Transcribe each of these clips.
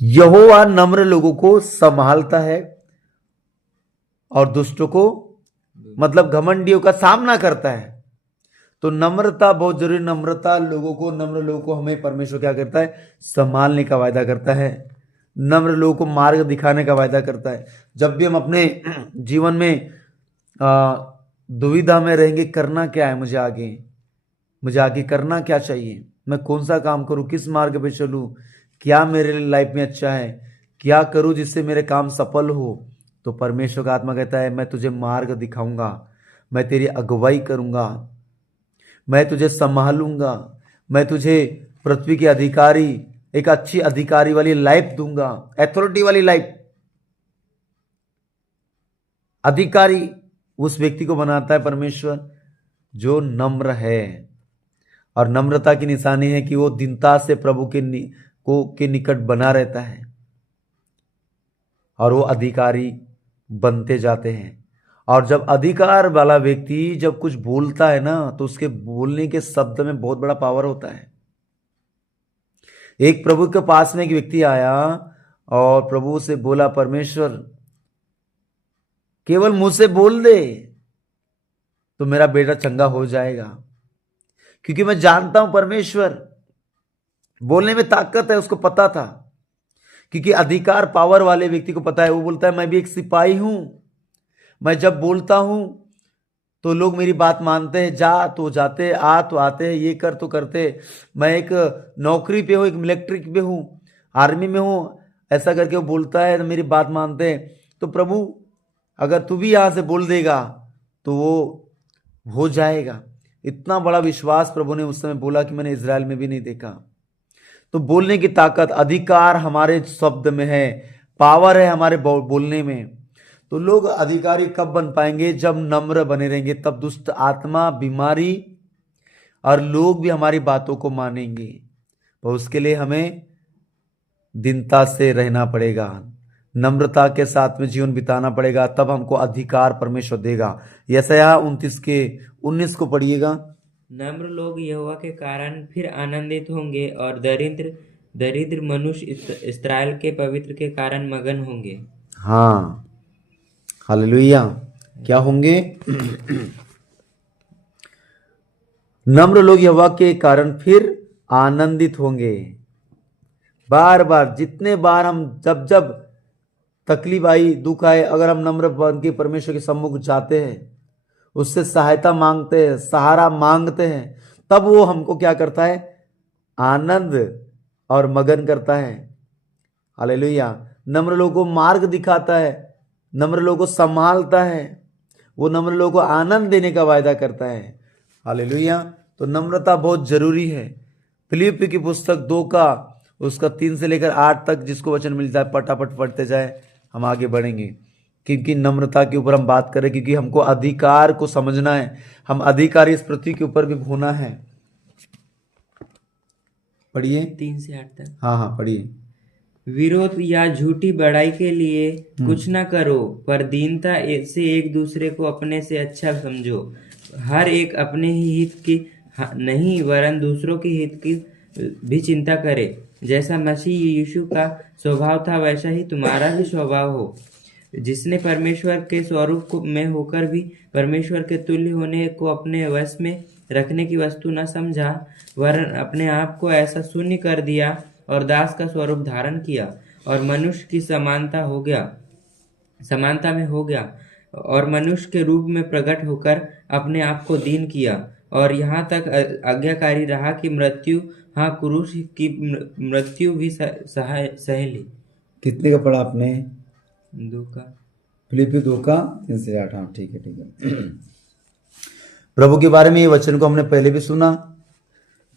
यहोवा नम्र लोगों को संभालता है और दुष्टों को, मतलब घमंडियों का सामना करता है। तो नम्रता बहुत जरूरी। नम्रता नम्र लोगों को हमें परमेश्वर क्या करता है? संभालने का वायदा करता है। नम्र लोगों को मार्ग दिखाने का वायदा करता है। जब भी हम अपने जीवन में दुविधा में रहेंगे, करना क्या है, मुझे आगे करना क्या चाहिए, मैं कौन सा काम करूं, किस मार्ग पे चलूं, क्या मेरे लाइफ में अच्छा है, क्या करूं जिससे मेरे काम सफल हो, तो परमेश्वर का आत्मा कहता है मैं तुझे मार्ग दिखाऊंगा, मैं तेरी अगुवाई करूंगा, मैं तुझे संभालूंगा, मैं तुझे पृथ्वी के अधिकारी, एक अच्छी अधिकारी वाली लाइफ दूंगा, अथॉरिटी वाली लाइफ। अधिकारी उस व्यक्ति को बनाता है परमेश्वर जो नम्र है। और नम्रता की निशानी है कि वो दीनता से प्रभु के निकट बना रहता है और वो अधिकारी बनते जाते हैं। और जब अधिकार वाला व्यक्ति जब कुछ बोलता है ना, तो उसके बोलने के शब्द में बहुत बड़ा पावर होता है। एक प्रभु के पास में एक व्यक्ति आया और प्रभु से बोला, परमेश्वर केवल मुंह से बोल दे तो मेरा बेटा चंगा हो जाएगा, क्योंकि मैं जानता हूं परमेश्वर बोलने में ताकत है। उसको पता था, क्योंकि अधिकार पावर वाले व्यक्ति को पता है। वो बोलता है मैं भी एक सिपाही हूं, मैं जब बोलता हूं तो लोग मेरी बात मानते हैं, जा तो जाते, आ तो आते हैं, ये कर तो करते। मैं एक नौकरी पे हूं, एक मिलिट्री पे हूं, आर्मी में हूं, ऐसा करके वो बोलता है, मेरी बात मानते हैं। तो प्रभु अगर तू भी यहां से बोल देगा तो वो हो जाएगा। इतना बड़ा विश्वास प्रभु ने उस समय बोला कि मैंने इजराइल में भी नहीं देखा। तो बोलने की ताकत, अधिकार हमारे शब्द में है, पावर है हमारे बोलने में। तो लोग अधिकारी कब बन पाएंगे? जब नम्र बने रहेंगे, तब दुष्ट आत्मा, बीमारी और लोग भी हमारी बातों को मानेंगे। तो उसके लिए हमें दीनता से रहना पड़ेगा, नम्रता के साथ में जीवन बिताना पड़ेगा, तब हमको अधिकार परमेश्वर देगा। यशायाह 29 को पढ़िएगा। नम्र लोग यहोवा के कारण फिर आनंदित होंगे और दरिद्र दरिद्र मनुष्य इस्राएल के पवित्र के कारण मगन होंगे। हाँ, हालेलुया। क्या होंगे? नम्र लोग यहोवा के कारण फिर आनंदित होंगे। बार बार, जितने बार हम जब तकलीफ आई, दुख आए, अगर हम नम्र बन के परमेश्वर के सम्मुख जाते हैं, उससे सहायता मांगते हैं, सहारा मांगते हैं, तब वो हमको क्या करता है? आनंद और मगन करता है। हालेलुया। नम्र लोगों को मार्ग दिखाता है, नम्र लोगों को संभालता है, वो नम्र लोगों को आनंद देने का वायदा करता है। हालेलुया। तो नम्रता बहुत जरूरी है। फिलिप्पी की पुस्तक 2 का उसका 3 से लेकर 8 तक जिसको वचन मिलता है, पटापट पढ़ते जाए, हम आगे बढ़ेंगे। क्योंकि नम्रता के ऊपर हम बात करें, क्योंकि हमको अधिकार को समझना है, हम अधिकारी इस पृथ्वी के ऊपर भी होना है। पढ़िए 3 से 8 तक। हाँ पढ़िए। विरोध या झूठी बड़ाई के लिए कुछ न करो, पर दीनता से एक दूसरे को अपने से अच्छा समझो। हर एक अपने ही हित की नहीं, वरन दूसरों के हित की भी चिंता करे। जैसा मसीह यीशु का स्वभाव था, वैसा ही तुम्हारा भी स्वभाव हो, जिसने परमेश्वर के स्वरूप में होकर भी परमेश्वर के तुल्य होने को अपने वश में रखने की वस्तु न समझा, वरन अपने आप को ऐसा शून्य कर दिया और दास का स्वरूप धारण किया और मनुष्य की समानता में हो गया और मनुष्य के रूप में प्रकट होकर अपने आप को दीन किया और यहाँ तक आज्ञाकारी रहा कि मृत्यु, हाँ क्रूस की मृत्यु भी सह ली। कितने का पढ़ा आपने? 2 का। फिलिप्पी 2 का 3 से 8। हाँ ठीक है। प्रभु के बारे में ये वचन को हमने पहले भी सुना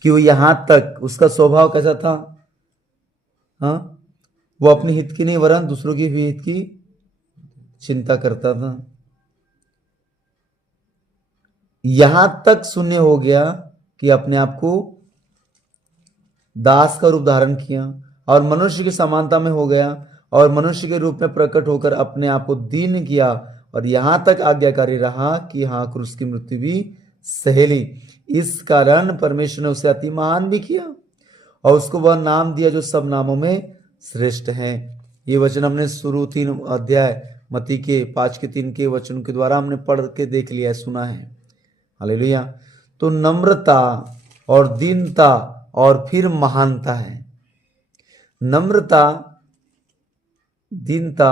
कि वो यहां तक, उसका स्वभाव कैसा था? हाँ, वो अपने हित की नहीं वरन दूसरों की भी हित की चिंता करता था। यहां तक शून्य हो गया कि अपने आप को दास का रूप धारण किया और मनुष्य की समानता में हो गया और मनुष्य के रूप में प्रकट होकर अपने आप को दीन किया और यहां तक आज्ञाकारी रहा कि हाँ क्रूस की मृत्यु भी सह ली। इस कारण परमेश्वर ने उसे अति महान भी किया और उसको वह नाम दिया जो सब नामों में श्रेष्ठ हैं। ये वचन हमने शुरू 3 अध्याय मत्ती के 5 के 3 के वचन के द्वारा हमने पढ़ के देख लिया है, सुना है। हालेलुया। तो नम्रता और दीनता और फिर महानता है। नम्रता, दीनता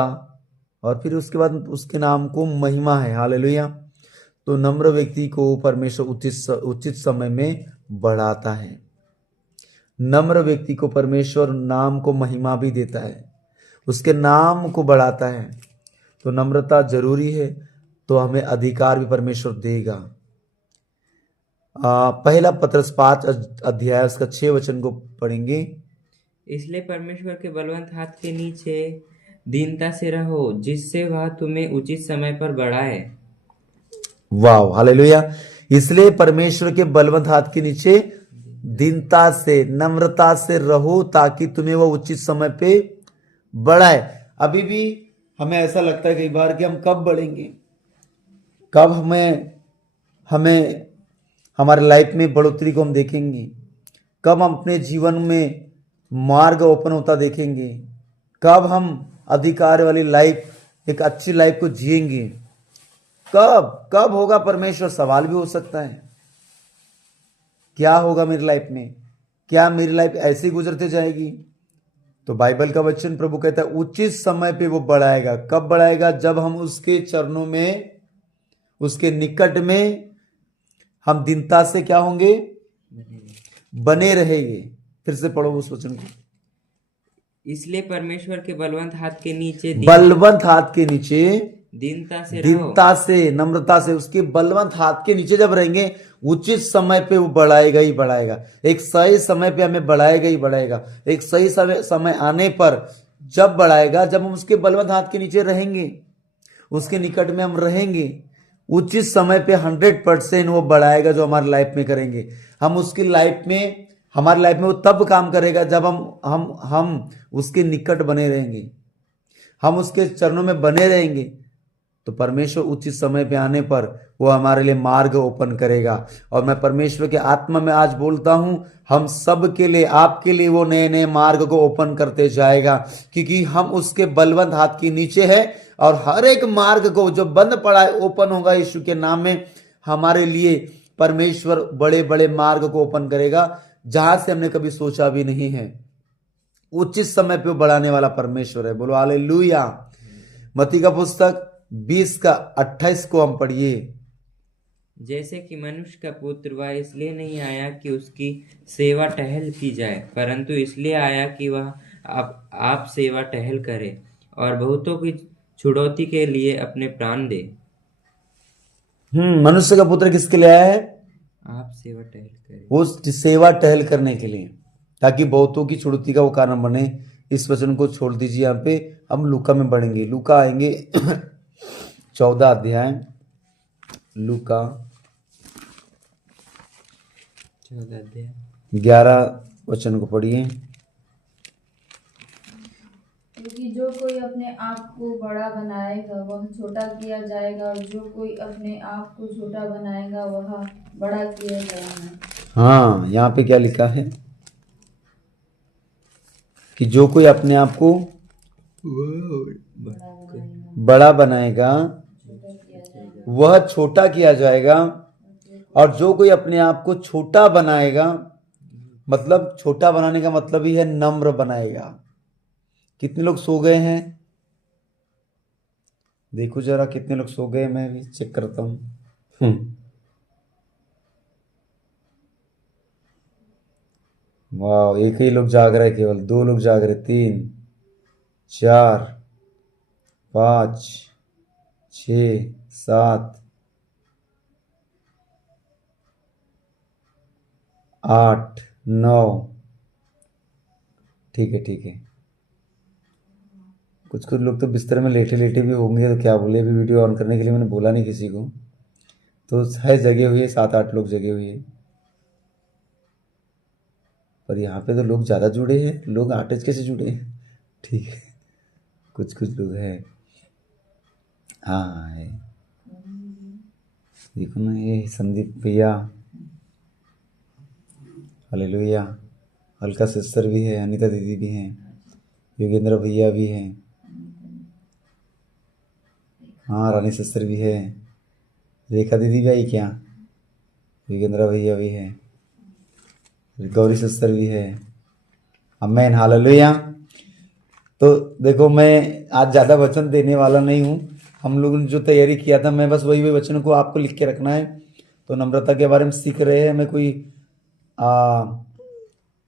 और फिर उसके बाद उसके नाम को महिमा है। हालेलुया। तो नम्र व्यक्ति को परमेश्वर उचित समय में बढ़ाता है। नम्र व्यक्ति को परमेश्वर नाम को महिमा भी देता है, उसके नाम को बढ़ाता है। तो नम्रता जरूरी है, तो हमें अधिकार भी परमेश्वर देगा। पहला पत्रस 5 अध्याय उसका 6 वचन को पढ़ेंगे। इसलिए परमेश्वर के बलवंत हाथ के नीचे दीनता से रहो, जिससे वह तुम्हें उचित समय पर बढ़ाए। वाह, हालेलुया। इसलिए परमेश्वर के बलवंत हाथ के नीचे दीनता से, नम्रता से रहो, ताकि तुम्हें वो उचित समय पे बढ़ाए। अभी भी हमें ऐसा लगता है कई बार कि हम कब बढ़ेंगे, कब हमें हमारे लाइफ में बढ़ोतरी को हम देखेंगे, कब हम अपने जीवन में मार्ग ओपन होता देखेंगे, कब हम अधिकार वाली लाइफ, एक अच्छी लाइफ को जिएंगे, कब होगा परमेश्वर सवाल भी हो सकता है। क्या होगा मेरी लाइफ में? क्या मेरी लाइफ ऐसे ही गुजरते जाएगी? तो बाइबल का वचन प्रभु कहता है उचित समय पे वो बढ़ाएगा। कब बढ़ाएगा? जब हम उसके चरणों में, उसके निकट में हम दीनता से क्या होंगे? बने रहेंगे। फिर से पढ़ो उस वचन को। इसलिए परमेश्वर के बलवंत हाथ के नीचे बलवंत हाथ के नीचे दीनता से रहो। दीनता से, नम्रता से, उसके बलवंत हाथ के नीचे जब रहेंगे, उचित समय पे वो बढ़ाएगा ही बढ़ाएगा। एक सही समय पे हमें बढ़ाएगा ही बढ़ाएगा। एक सही समय आने पर जब बढ़ाएगा, जब हम उसके बलवंत हाथ के नीचे रहेंगे, उसके निकट में हम रहेंगे, उचित समय पे 100% वो बढ़ाएगा जो हमारी लाइफ में करेंगे। हम उसकी लाइफ में, हमारी लाइफ में वो तब काम करेगा जब हम उसके निकट बने रहेंगे, हम उसके चरणों में बने रहेंगे। तो परमेश्वर उचित समय पे आने पर वो हमारे लिए मार्ग ओपन करेगा। और मैं परमेश्वर के आत्मा में आज बोलता हूं, हम सब के लिए, आपके लिए वो नए नए मार्ग को ओपन करते जाएगा, क्योंकि हम उसके बलवंत हाथ के नीचे है। और हर एक मार्ग को जो बंद पड़ा है ओपन होगा यीशु के नाम में। हमारे लिए परमेश्वर बड़े बड़े मार्ग को ओपन करेगा, जहां से हमने कभी सोचा भी नहीं है। उचित समय पे बढ़ाने वाला परमेश्वर है। बोलो हालेलुया। मत्ती का पुस्तक 20 का 28 को हम पढ़िए। जैसे कि मनुष्य का पुत्र वह इसलिए नहीं आया कि उसकी सेवा टहल की जाए, परंतु इसलिए आया कि वह आप सेवा टहल करे और बहुतों की छुड़ौती के लिए अपने प्राण दे। मनुष्य का पुत्र किसके लिए आया है? आप सेवा टहल करे, वो सेवा टहल करने के लिए, ताकि बहुतों की छुड़ौती का वो कारण बने। इस वचन को छोड़ दीजिए। यहाँ पे हम लूका में बढ़ेंगे। लूका आएंगे 14 अध्याय, लूका 14 अध्याय 11 वचन को पढ़िए। क्योंकि जो कोई अपने आप को बड़ा बनाएगा वह छोटा किया जाएगा, और जो कोई अपने आप को छोटा बनाएगा वह बड़ा किया जाएगा। हाँ, यहाँ पे क्या लिखा है कि जो कोई अपने आप को बड़ा बनाएगा वह छोटा किया जाएगा, और जो कोई अपने आप को छोटा बनाएगा, मतलब छोटा बनाने का मतलब ही है नम्र बनाएगा। कितने लोग सो गए हैं? देखो जरा कितने लोग सो गए, मैं भी चेक करता हूं। वाह, एक ही लोग जाग रहे, केवल 2 लोग जाग रहे, 3 4 5 6 7 8 9। ठीक है, ठीक है। कुछ लोग तो बिस्तर में लेटे लेटे भी होंगे, तो क्या बोले, अभी वीडियो ऑन करने के लिए मैंने बोला नहीं किसी को, तो है जगे हुए 7-8 लोग जगे हुए। पर यहाँ पे तो लोग ज़्यादा जुड़े हैं। लोग 8 कैसे जुड़े हैं? ठीक है, कुछ लोग हैं। हाँ है, देखो ना, ये संदीप भैया, हालेलुया। अलका सिस्टर भी है, अनीता दीदी भी हैं, योगेंद्र भैया भी हैं, हाँ रानी सिस्टर भी है, रेखा दीदी भी आई क्या, योगेंद्र भैया भी है, गौरी सिस्टर भी है, आमेन हालेलुया। तो देखो मैं आज ज़्यादा वचन देने वाला नहीं हूँ, हम लोगों ने जो तैयारी किया था मैं बस वही वचन को आपको लिख के रखना है। तो नम्रता के बारे में सीख रहे हैं, मैं कोई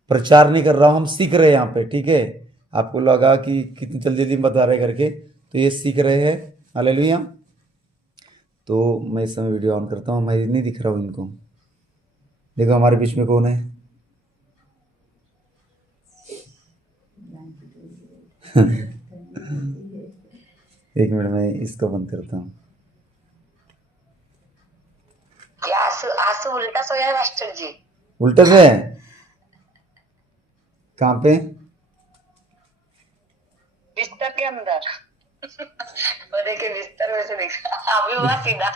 प्रचार नहीं कर रहा हूँ, हम सीख रहे हैं यहाँ पे, ठीक है। आपको लगा कि कितनी जल्दी जल्दी बता रहे करके, तो ये सीख रहे हैं, हालेलुया। तो मैं इस समय वीडियो ऑन करता हूँ, मैं नहीं दिख रहा हूँ इनको, देखो हमारे बीच में कौन है। एक मिनट में इसको बंद करता हूँ। आंसू उल्टा सोया है मास्टर जी। उल्टा से है? कहाँ पे? बिस्तर के अंदर। वो देखिए बिस्तर में से दिखा, अभी हुआ सीधा।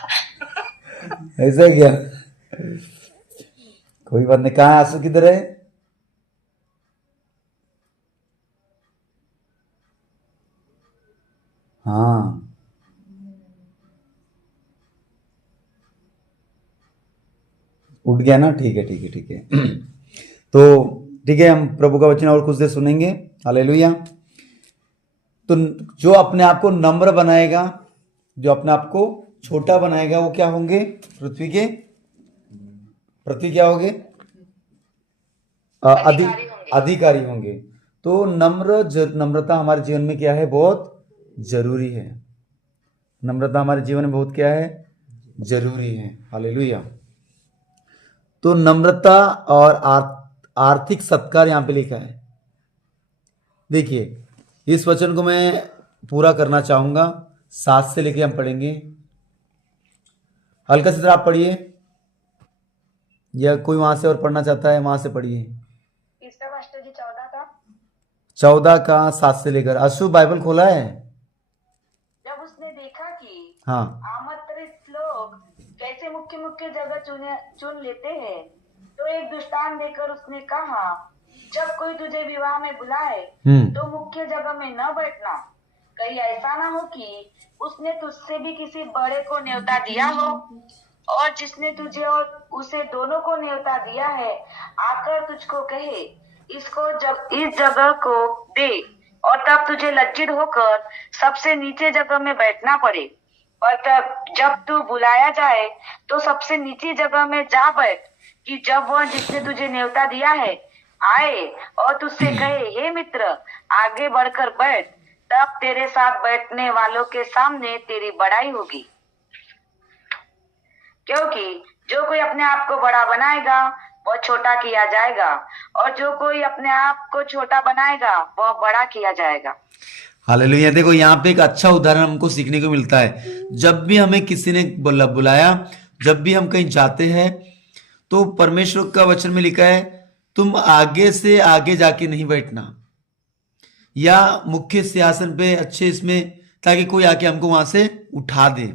ऐसा क्या? कोई बात नहीं। कहाँ आंसू किधर है? हाँ उठ गया ना, ठीक है ठीक है ठीक है। तो ठीक है, हम प्रभु का वचन और कुछ देर सुनेंगे, हालेलुया। तो जो अपने आप को नम्र बनाएगा, जो अपने आप को छोटा बनाएगा, वो क्या होंगे? पृथ्वी क्या होंगे? अधिकारी होंगे। तो नम्रता हमारे जीवन में क्या है? बहुत जरूरी है। नम्रता हमारे जीवन में बहुत क्या है? जरूरी है, हालेलुया। तो नम्रता और आर्थिक सत्कार यहां पे लिखा है। देखिए इस वचन को मैं पूरा करना चाहूंगा, 7 से लेके हम पढ़ेंगे। हल्का से आप पढ़िए, या कोई वहां से और पढ़ना चाहता है वहां से पढ़िए। मास्टर जी 14 का 7 से लेकर। अशु बाइबल खोला है? जब उसने देखा कि हाँ आमंत्रित लोग कैसे मुख्य जगह चुन लेते हैं, तो एक दृष्टांत देकर उसने कहा, जब कोई तुझे विवाह में बुलाए तो मुख्य जगह में न बैठना, कहीं ऐसा ना हो कि उसने तुझसे भी किसी बड़े को न्योता दिया हो, और जिसने तुझे और उसे दोनों को न्योता दिया है आकर तुझको कहे, इस जगह को दे, और तब तुझे लज्जित होकर सबसे नीचे जगह में बैठना पड़े। और तब जब तू बुलाया जाए तो सबसे नीची जगह में जा बैठ, कि जब वह जिसने तुझे न्योता दिया है आए और तुझसे कहे, हे मित्र आगे बढ़कर बैठ, तब तेरे साथ बैठने वालों के सामने तेरी बड़ाई होगी। क्योंकि जो कोई अपने आप को बड़ा बनाएगा वह छोटा किया जाएगा, और जो कोई अपने आप को छोटा बनाएगा वह बड़ा किया जाएगा। हालेलुया। देखो यहाँ पे एक अच्छा उदाहरण हमको सीखने को मिलता है। जब भी हमें किसी ने बुलाया, जब भी हम कहीं जाते हैं, तो परमेश्वर का वचन में लिखा है, तुम आगे से आगे जाके नहीं बैठना, या मुख्य सिंहासन पे अच्छे इसमें, ताकि कोई आके हमको वहां से उठा दे।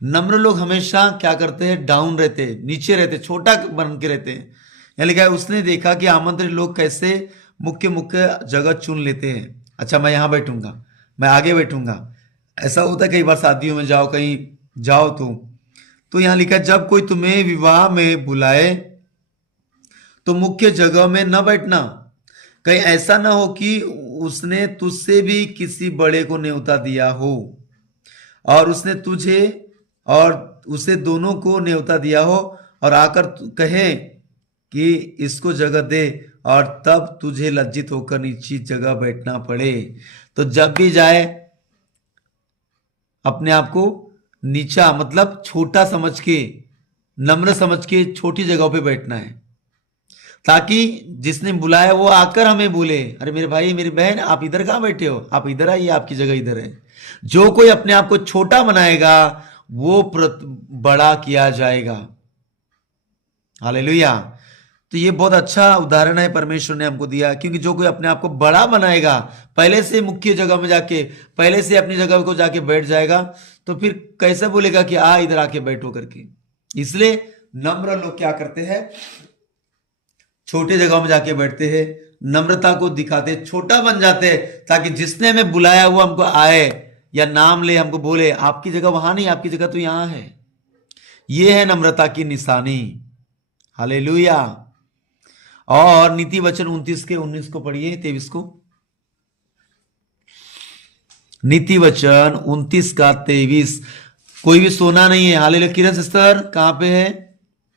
नम्र लोग हमेशा क्या करते हैं? डाउन रहते हैं, नीचे रहते हैं, छोटा बन के रहते हैं। यहाँ लिखा है, उसने देखा कि आमंत्रित लोग कैसे मुख्य जगह चुन लेते हैं। अच्छा मैं यहाँ बैठूंगा, मैं आगे बैठूंगा। ऐसा होता है कई बार शादियों में जाओ, कहीं जाओ तो यहाँ लिखा है, जब कोई तुम्हें विवाह में बुलाए तो मुख्य जगह में न बैठना, कहीं ऐसा ना हो कि उसने तुझसे भी किसी बड़े को न्योता दिया हो, और उसने तुझे और उसे दोनों को न्योता दिया हो, और आकर कहे कि इसको जगह दे, और तब तुझे लज्जित होकर नीची जगह बैठना पड़े। तो जब भी जाए अपने आप को नीचा, मतलब छोटा समझ के, नम्र समझ के छोटी जगह पे बैठना है, ताकि जिसने बुलाया वो आकर हमें बोले, अरे मेरे भाई मेरी बहन आप इधर कहाँ बैठे हो, आप इधर आइए, आपकी जगह इधर है। जो कोई अपने आप को छोटा बनाएगा वो बड़ा किया जाएगा। हालेलुया। तो ये बहुत अच्छा उदाहरण है परमेश्वर ने हमको दिया, क्योंकि जो कोई अपने आप को बड़ा बनाएगा, पहले से मुख्य जगह में जाके, पहले से अपनी जगह को जाके बैठ जाएगा, तो फिर कैसे बोलेगा कि आ इधर आके बैठो करके। इसलिए नम्र लोग क्या करते हैं? छोटे जगह में जाके बैठते हैं, नम्रता को दिखाते, छोटा बन जाते, ताकि जिसने हमें बुलाया वो हमको आए या नाम ले, हमको बोले आपकी जगह वहां नहीं, आपकी जगह तो यहां है। ये है नम्रता की निशानी। हालेलुया। और नीति वचन 29 के 19 को पढ़िए, 23 को। नीति वचन 29 का 23। कोई भी सोना नहीं है। हालेलुया। किरण सिस्टर कहां पे है?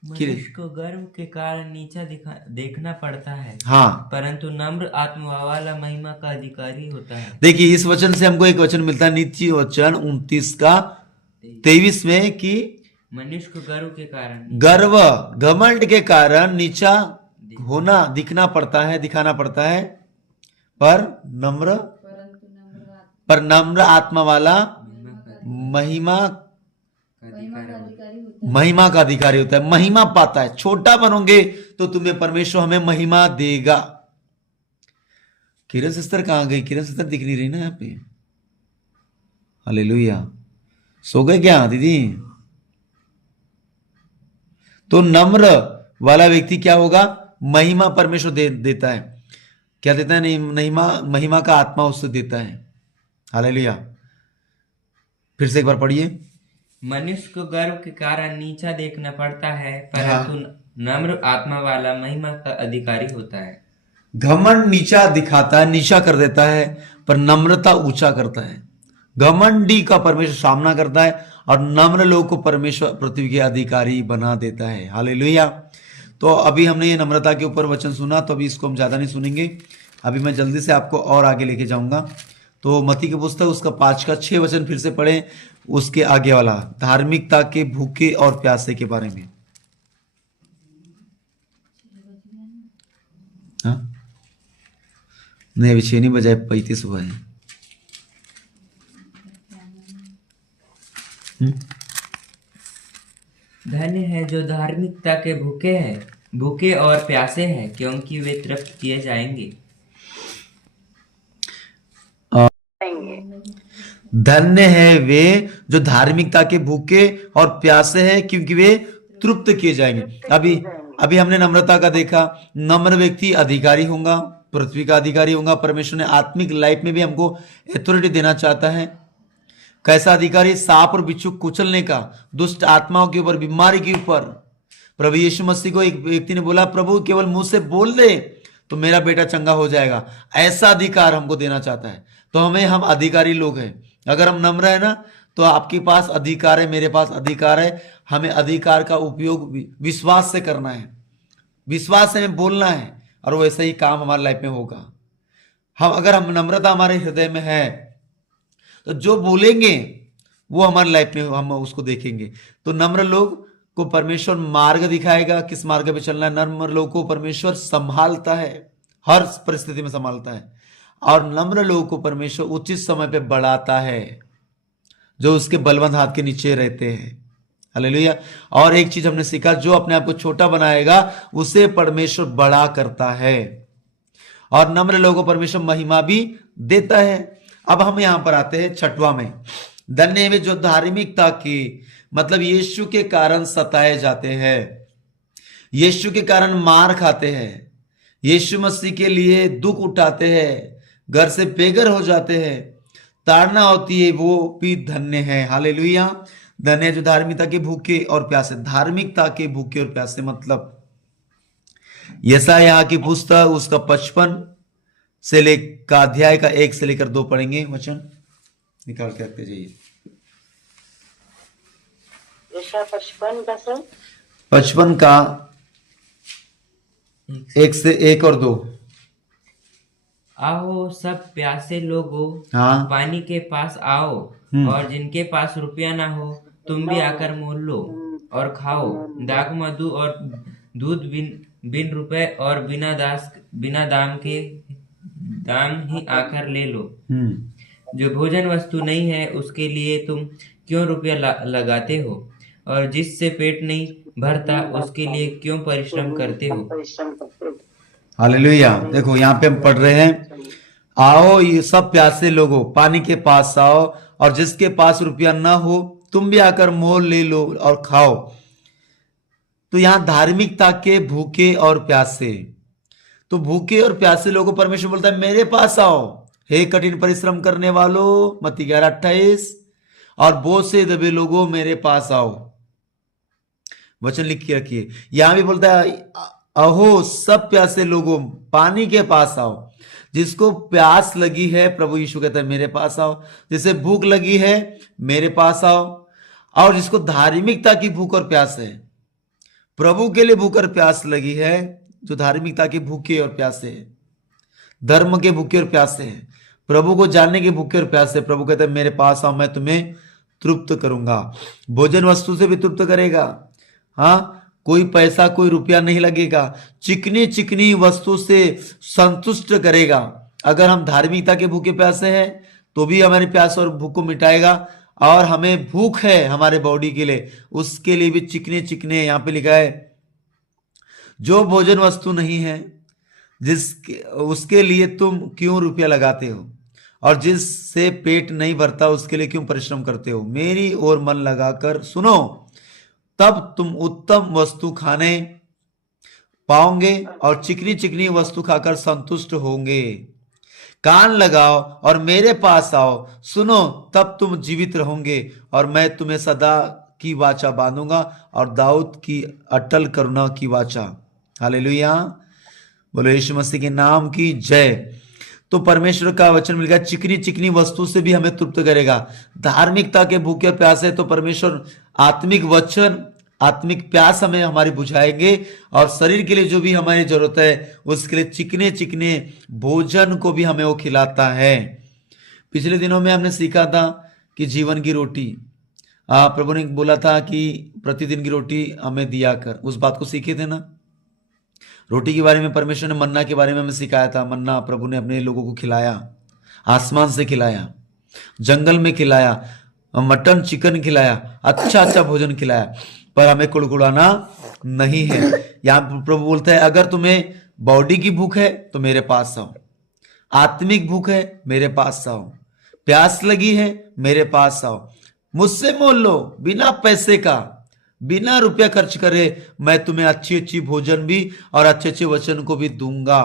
मनुष्य को गर्व के कारण नीचा देखना पड़ता है, हाँ, परंतु नम्र आत्मा वाला महिमा का अधिकारी होता है। देखिए इस वचन से हमको एक वचन मिलता है, नीति वचन 29 का 23 में, कि मनुष्य को गर्व के कारण गर्व घमंड के कारण नीचा होना दिखना पड़ता है, दिखाना पड़ता है, पर नम्र आत्मा वाला महिमा का अधिकारी होता है, महिमा पाता है। छोटा बनोगे तो तुम्हें परमेश्वर हमें महिमा देगा। किरण सिस्टर कहां गई? किरण सिस्टर दिख नहीं रही ना यहाँ पे। हालेलुया। सो गए क्या दीदी? तो नम्र वाला व्यक्ति क्या होगा? महिमा परमेश्वर देता है। क्या देता है? नहीं, महिमा का आत्मा उससे देता है। हालेलुया। फिर से एक बार पढ़िए। मनुष्य को गर्व के कारण नीचा देखना पड़ता है, परंतु नम्र आत्मा वाला महिमा का अधिकारी होता है। घमंड नीचा दिखाता है, नीचा कर देता है, पर नम्रता ऊंचा करता है। घमंडी का परमेश्वर सामना करता है और नम्र लोग को परमेश्वर पृथ्वी के अधिकारी बना देता है। हालेलुया। तो अभी हमने ये नम्रता के ऊपर वचन सुना, तो अभी इसको हम ज्यादा नहीं सुनेंगे। अभी मैं जल्दी से आपको और आगे लेके जाऊंगा। तो मत्ती की पुस्तक उसका 5 का 6 वचन फिर से पढ़ें। उसके आगे वाला धार्मिकता के भूखे और प्यासे के बारे में। हाँ नहीं, अभी 6 नहीं बजाय 35 हुआ है। धन्य है जो धार्मिकता के भूखे और प्यासे हैं, क्योंकि वे तृप्त किए जाएंगे। धन्य है वे जो धार्मिकता के भूखे और प्यासे हैं, क्योंकि वे तृप्त किए जाएंगे। अभी हमने नम्रता का देखा। नम्र व्यक्ति अधिकारी होगा, पृथ्वी का अधिकारी होगा। परमेश्वर ने आत्मिक लाइफ में भी हमको अथॉरिटी देना चाहता है। कैसा अधिकारी? सांप और बिच्छू कुचलने का, दुष्ट आत्माओं के ऊपर, बीमारी के ऊपर। प्रभु यीशु मसीह को एक व्यक्ति ने बोला, प्रभु केवल मुंह से बोल दे तो मेरा बेटा चंगा हो जाएगा। ऐसा अधिकार हमको देना चाहता है। तो हम अधिकारी लोग हैं। अगर हम नम्र है ना, तो आपके पास अधिकार है, मेरे पास अधिकार है। हमें अधिकार का उपयोग विश्वास से करना है, विश्वास से हमें बोलना है, और वैसे ही काम हमारी लाइफ में होगा। अगर हम नम्रता हमारे हृदय में है, तो जो बोलेंगे वो हमारी लाइफ में हम उसको देखेंगे। तो नम्र लोग को परमेश्वर मार्ग दिखाएगा, किस मार्ग पे चलना है। नम्र लोग को परमेश्वर संभालता है, हर परिस्थिति में संभालता है। और नम्र लोगों को परमेश्वर उचित समय पे बढ़ाता है, जो उसके बलवंत हाथ के नीचे रहते हैं। हालेलुया। और एक चीज हमने सीखा, जो अपने आप को छोटा बनाएगा उसे परमेश्वर बड़ा करता है, और नम्र लोगों को परमेश्वर महिमा भी देता है। अब हम यहां पर आते हैं 6वां में। धन्य वे जो धार्मिकता की, मतलब यीशु के कारण सताए जाते हैं, यीशु के कारण मार खाते हैं, यीशु मसीह के लिए दुख उठाते हैं, घर से बेघर हो जाते हैं, ताड़ना होती है, वो भी धन्य है। हालेलुया। धन्य जो धार्मिकता के भूखे और प्यासे। धार्मिकता के भूखे और प्यासे मतलब यशायाह की पुस्तक उसका 55 से लेकर अध्याय का 1 से लेकर 2 पढ़ेंगे। वचन निकाल के रखते जाइए। 55 का 1 से 1 और 2। आओ सब प्यासे लोगों, हाँ। पानी के पास आओ, और जिनके पास रुपया ना हो तुम भी आकर मोल लो और खाओ। दाख मधु और दूध बिन रुपए और बिना दाम ही आकर ले लो। जो भोजन वस्तु नहीं है उसके लिए तुम क्यों रुपया लगाते हो, और जिससे पेट नहीं भरता उसके लिए क्यों परिश्रम करते हो। हालेलुया। देखो यहाँ पे हम पढ़ रहे हैं, आओ ये सब प्यासे लोगों, पानी के पास आओ, और जिसके पास रुपया ना हो तुम भी आकर मोल ले लो और खाओ। तो यहां धार्मिकता के भूखे और प्यासे, तो भूखे और प्यासे लोगों को परमेश्वर बोलता है मेरे पास आओ, हे कठिन परिश्रम करने वालों, मत्ती 11:28, और बोझ से दबे लोगों मेरे पास आओ। वचन लिख के रखिए। यहां भी बोलता है अहो सब प्यासे लोगों पानी के पास आओ। जिसको प्यास लगी है, प्रभु यीशु कहता है मेरे पास आओ। जिसे भूख लगी है मेरे पास आओ। और जिसको धार्मिकता की भूख और प्यास है, प्रभु के लिए भूख और प्यास लगी है, जो धार्मिकता के भूखे और प्यासे है, धर्म के भूखे और प्यासे हैं, प्रभु को जानने के भूखे और प्यासे, प्रभु कहता है मेरे पास आओ, मैं तुम्हें तृप्त करूंगा। भोजन वस्तु से भी तृप्त करेगा। हाँ, कोई पैसा कोई रुपया नहीं लगेगा, चिकनी चिकनी वस्तु से संतुष्ट करेगा। अगर हम धार्मिकता के भूखे प्यासे हैं तो भी हमारे प्यास और भूख को मिटाएगा। और हमें भूख है हमारे बॉडी के लिए, उसके लिए भी चिकने चिकने, यहां पे लिखा है जो भोजन वस्तु नहीं है जिसके उसके लिए तुम क्यों रुपया लगाते हो, और जिससे पेट नहीं भरता उसके लिए क्यों परिश्रम करते हो। मेरी ओर मन लगाकर सुनो, तब तुम उत्तम वस्तु खाने पाओगे और चिकनी चिकनी वस्तु खाकर संतुष्ट होंगे। कान लगाओ और मेरे पास आओ, सुनो तब तुम जीवित रहोगे, और मैं तुम्हें सदा की वाचा बांधूंगा और दाऊद की अटल करुणा की वाचा। हालेलुया, बोलो यीशु मसीह के नाम की जय। तो परमेश्वर का वचन मिल गया, चिकनी चिकनी वस्तु से भी हमें तृप्त करेगा। धार्मिकता के भूखे और प्यासे तो परमेश्वर आत्मिक वचन, आत्मिक प्यास हमें हमारी बुझाएंगे, और शरीर के लिए जो भी हमारी जरूरत है उसके लिए चिकने चिकने भोजन को भी हमें वो खिलाता है। पिछले दिनों में हमने सीखा था कि जीवन की रोटी, प्रभु ने बोला था कि प्रतिदिन की रोटी हमें दिया कर, उस बात को सीखे थे ना। रोटी के बारे में परमेश्वर ने मन्ना के बारे में हमें सिखाया था। मन्ना प्रभु ने अपने लोगों को खिलाया, आसमान से खिलाया, जंगल में खिलाया, मटन चिकन खिलाया, अच्छा अच्छा भोजन खिलाया, पर हमें कुड़कुड़ाना नहीं है। यहां प्रभु बोलता है अगर तुम्हें बॉडी की भूख है तो मेरे पास आओ, आत्मिक भूख है मेरे पास आओ, प्यास लगी है मेरे पास आओ, मुझसे मोल लो बिना पैसे का, बिना रुपया खर्च करे, मैं तुम्हें अच्छी अच्छी भोजन भी और अच्छे अच्छे वचन को भी दूंगा।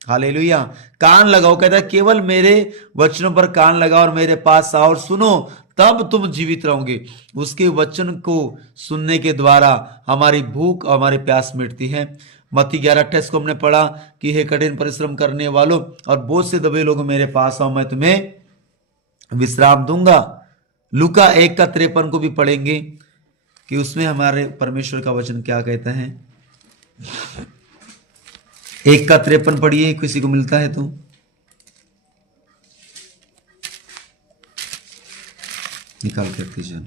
हालेलुया। कान लगाओ, कहता है केवल मेरे वचनों पर कान लगाओ और मेरे पास आओ और सुनो, तब तुम जीवित रहोगे। उसके वचन को सुनने के द्वारा हमारी भूख और हमारी प्यास मिटती है। मत्ती 11:28 को हमने पढ़ा कि हे कठिन परिश्रम करने वालों और बोझ से दबे लोग मेरे पास आओ, मैं तुम्हें विश्राम दूंगा। लूका 1:53 को भी पढ़ेंगे कि उसमें हमारे परमेश्वर का वचन क्या कहता है। 1:53 पढ़िए, किसी को मिलता है तो। निकाल कर कीजिए।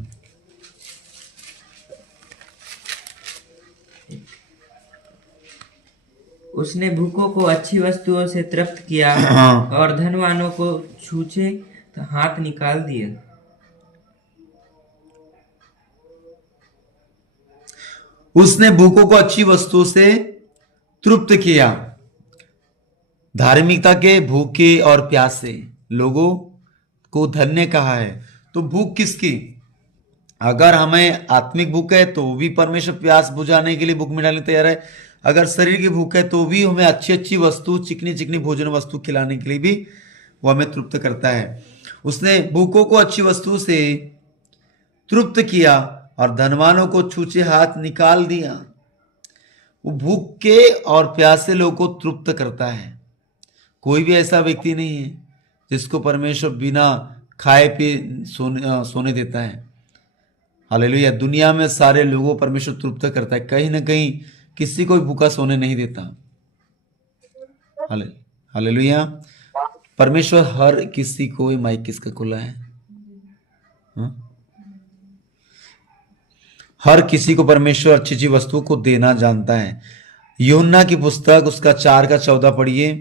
उसने भूखों को अच्छी वस्तुओं से तृप्त किया और धनवानों को छूछे हाथ निकाल दिए। उसने भूखों को अच्छी वस्तु से तृप्त किया। धार्मिकता के भूखे और प्यासे लोगों को धन्य कहा है। तो भूख किसकी? अगर हमें आत्मिक भूख है तो भी परमेश्वर प्यास बुझाने के लिए भूख मिटाने तैयार है। अगर शरीर की भूख है तो भी हमें अच्छी अच्छी वस्तु, चिकनी चिकनी भोजन वस्तु खिलाने के लिए भी वो हमें तृप्त करता है। उसने भूखों को अच्छी वस्तु से तृप्त किया और धनवानों को छूछे हाथ निकाल दिया। वो भूखे और प्यासे लोगों को तृप्त करता है। कोई भी ऐसा व्यक्ति नहीं है जिसको परमेश्वर बिना खाए पिए सोने देता है। हालेलुया। दुनिया में सारे लोगों को परमेश्वर तृप्त करता है, कहीं ना कहीं किसी को भी भूखा सोने नहीं देता। हालेलुया। परमेश्वर हर किसी को, माइक किसका खुला है? हर किसी को परमेश्वर अच्छी अच्छी वस्तुओं को देना जानता है। यूहन्ना की पुस्तक उसका 4:14 पढ़िए।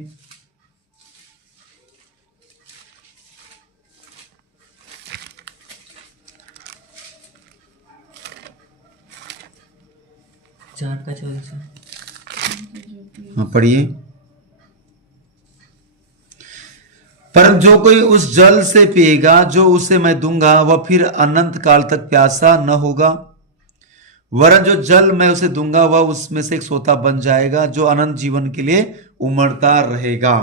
हाँ पढ़िए। पर जो कोई उस जल से पिएगा जो उसे मैं दूंगा, वह फिर अनंत काल तक प्यासा न होगा। वरन जो जल मैं उसे दूंगा वह उसमें से एक सोता बन जाएगा जो अनंत जीवन के लिए उमड़ता रहेगा।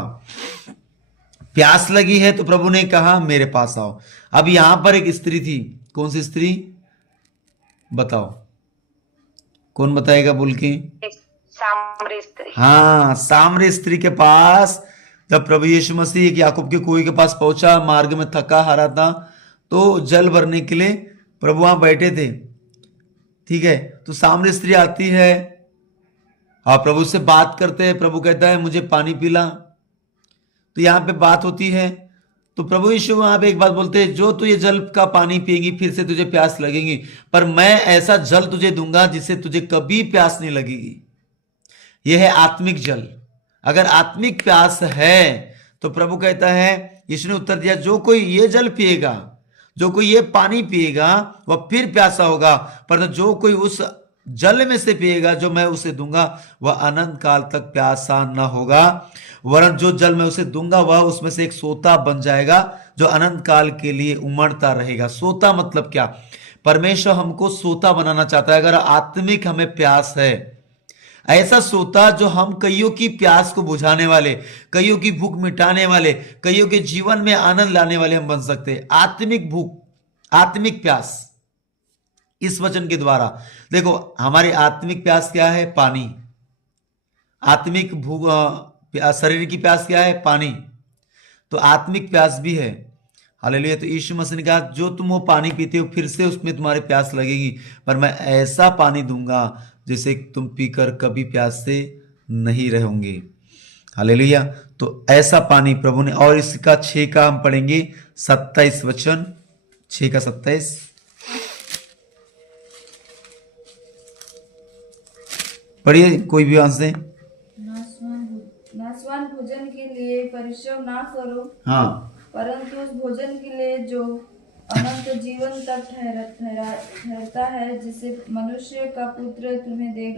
प्यास लगी है तो प्रभु ने कहा मेरे पास आओ। अब यहां पर एक स्त्री थी, कौन सी स्त्री बताओ, कौन बताएगा बोल के? सामरी स्त्री। हाँ, सामरी स्त्री के पास जब प्रभु यीशु मसीह एक याकूब के कुएं के पास पहुंचा, मार्ग में थका हारा था, तो जल भरने के लिए प्रभु वहां बैठे थे, ठीक है। तो सामरी स्त्री आती है और प्रभु से बात करते हैं। प्रभु कहता है मुझे पानी पिला। तो यहां पे बात होती है, तो प्रभु यीशु वहां पे एक बात बोलते हैं, जो तू ये जल का पानी पिएगी फिर से तुझे प्यास लगेगी, पर मैं ऐसा जल तुझे दूंगा जिससे तुझे कभी प्यास नहीं लगेगी। यह है आत्मिक जल। अगर आत्मिक प्यास है तो प्रभु कहता है, यीशु ने उत्तर दिया, जो कोई ये जल पिएगा, जो कोई ये पानी पिएगा वह फिर प्यासा होगा, पर जो कोई उस जल में से पिएगा जो मैं उसे दूंगा वह अनंत काल तक प्यासा न होगा। वरन जो जल मैं उसे दूंगा वह उसमें से एक सोता बन जाएगा जो अनंत काल के लिए उमड़ता रहेगा। सोता मतलब क्या? परमेश्वर हमको सोता बनाना चाहता है। अगर आत्मिक हमें प्यास है, ऐसा सोता जो हम कईयों की प्यास को बुझाने वाले, कईयों की भूख मिटाने वाले, कईयों के जीवन में आनंद लाने वाले हम बन सकते हैं। आत्मिक भूख, आत्मिक प्यास, इस वचन के द्वारा देखो हमारी आत्मिक प्यास क्या है? पानी। आत्मिक भूख, शरीर की प्यास क्या है? पानी। तो आत्मिक प्यास भी है। हालेलुया। तो यीशु मसीह ने कहा, जो तुम वो पानी पीते हो फिर से उसमें तुम्हारी प्यास लगेगी, पर मैं ऐसा पानी दूंगा जिसे तुम पीकर कभी प्यास से नहीं रहोगे। हालेलुया। तो ऐसा पानी प्रभु ने, और इसका 6 का हम पढ़ेंगे 27 वचन, 6 का 27। पढ़िए, कोई भी आंसर दे। नाशवान भोजन के लिए परिश्रम ना करो, हाँ, परंतु उस भोजन के लिए जो अनंत जीवन तक ठहरता है, जिसे मनुष्य का पुत्र तुम्हें देगा।